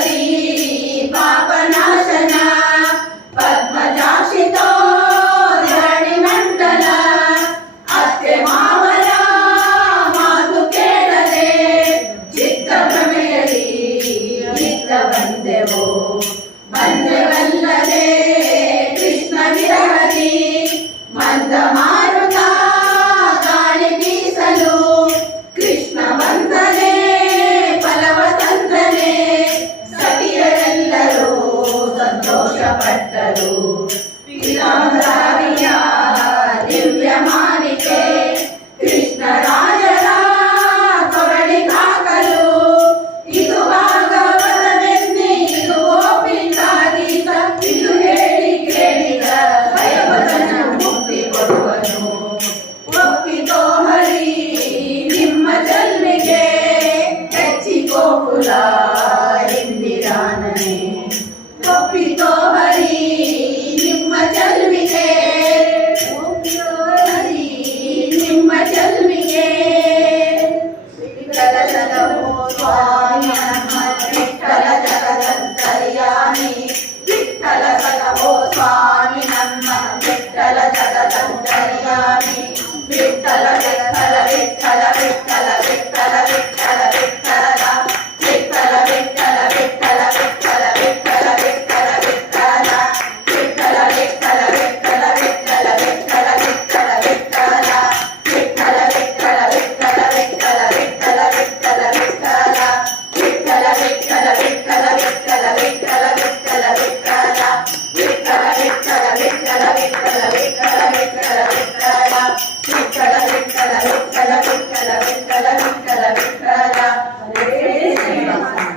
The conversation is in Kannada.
ಶ್ರೀಹರಿ ಪಾಪನಾಶನ ಪದ್ಮಜಾಕ್ಷಿತೋ ಧರಣಿ ಮಂಡಲ ಅತ್ತೆ ಮಾವನ ಮಾತು ಕೇಳದೆ ಚಿತ್ತ ಭ್ರಮೆಯಲಿ ಇದ್ದ ಬಂದೆವೋ ಬಂದೆವಲ್ಲದೆ ಕೃಷ್ಣ ವಿರಹದಿ ಮಂದ ಮಾರುತ ಗಾಳಿ ಬೀಸಲು ಕೃಷ್ಣ ಬಂದನೆ ಫಲವ ತಂದನೆ ಸಖಿಯರೆಲ್ಲರೂ ಸಂತೋಷ ಪಟ್ಟರು ಪೀತಾಂಬರಾರಿಯ ದಿವ್ಯ ಮಾಲಿಕೆ ಕೃಷ್ಣ ರಾಜರ ಕೊರಳಿಗಾಕಲು ಇದು ಭಾಗವತವೆನ್ನಿ ಇದು ಗೋಪಿಕಾಗೀತ ಇದು ಹೇಳಿ ಕೇಳಿದ ಭಯವದನ ಮುಕ್ತಿ ಕೊಡುವನು ಒಪ್ಪಿತೋ ಹರಿ ನಿಮ್ಮ ಜನ್ಮಿಗೆ ಹೆಚ್ಚಿ ಗೋಕುಲ ಇಂದಿರಾನನೆ ಒಪ್ಪಿತೋ ಹರಿ ನಿಮ್ಮ ಜನ್ಮಿಗೆ ಹರಿ ನಿಮ್ಮ ಜನ್ಮಿಗೆ ವಿಠಲ ಜಗವೋ ಸ್ವಾಮಿ ವಿಠಲ ಜಗದಂತರ್ಯಾಮಿ ವಿಠಲ ಜಗವೋ ಸ್ವಾಮಿ ನಮ್ಮ ವಿಠಲ ಜಗದಂತರ್ಯಾಮಿ ವಿಠಲ